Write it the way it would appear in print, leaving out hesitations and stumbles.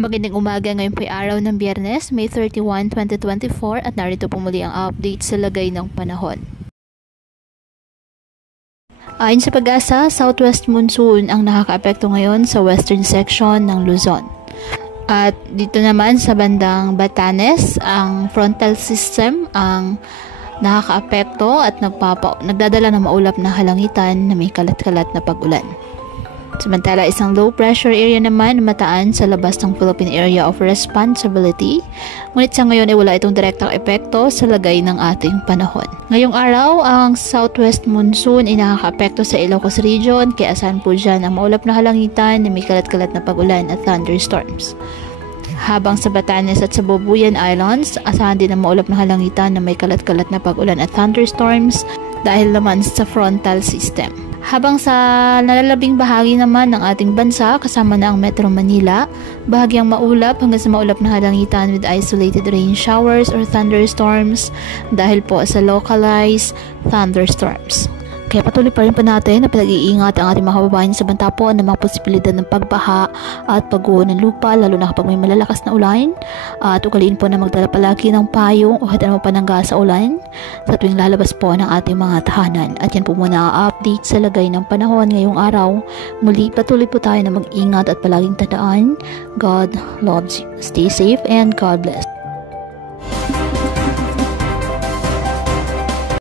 Magandang umaga, ngayon po ay araw ng Biyernes, May 31, 2024 at narito po muli ang update sa lagay ng panahon. Ayon sa Pag-asa, southwest monsoon ang nakakaapekto ngayon sa western section ng Luzon. At dito naman sa bandang Batanes, ang frontal system ang nakakaapekto at nagdadala ng maulap na halangitan na may kalat-kalat na pag-ulan. Samantala, isang low pressure area naman mataan sa labas ng Philippine Area of Responsibility. Ngunit sa ngayon ay wala itong direktang epekto sa lagay ng ating panahon. Ngayong araw, ang southwest monsoon ay nakakaapekto sa Ilocos Region, kaya asahan po dyan ang maulap na halangitan na may kalat-kalat na pag-ulan at thunderstorms. Habang sa Batanes at sa Bobuyan Islands, asahan din ang maulap na halangitan na may kalat-kalat na pag-ulan at thunderstorms dahil naman sa frontal system. Habang sa nalalabing bahagi naman ng ating bansa, kasama na ang Metro Manila, bahagyang maulap hanggang sa maulap na halangitan with isolated rain showers or thunderstorms dahil po sa localized thunderstorms. Kaya patuloy pa rin po natin na pinag-iingat ang ating mga kababayan sa banta po ng mga posibilidad ng pagbaha at pagguho ng lupa, lalo na kapag may malalakas na ulan. At ugaliin po na magdala palagi ng payong o hati ng panangga sa ulan sa tuwing lalabas po ng ating mga tahanan. At yan po muna ang update sa lagay ng panahon ngayong araw. Muli patuloy po tayo na mag-ingat at palaging tandaan, God loves you. Stay safe and God bless.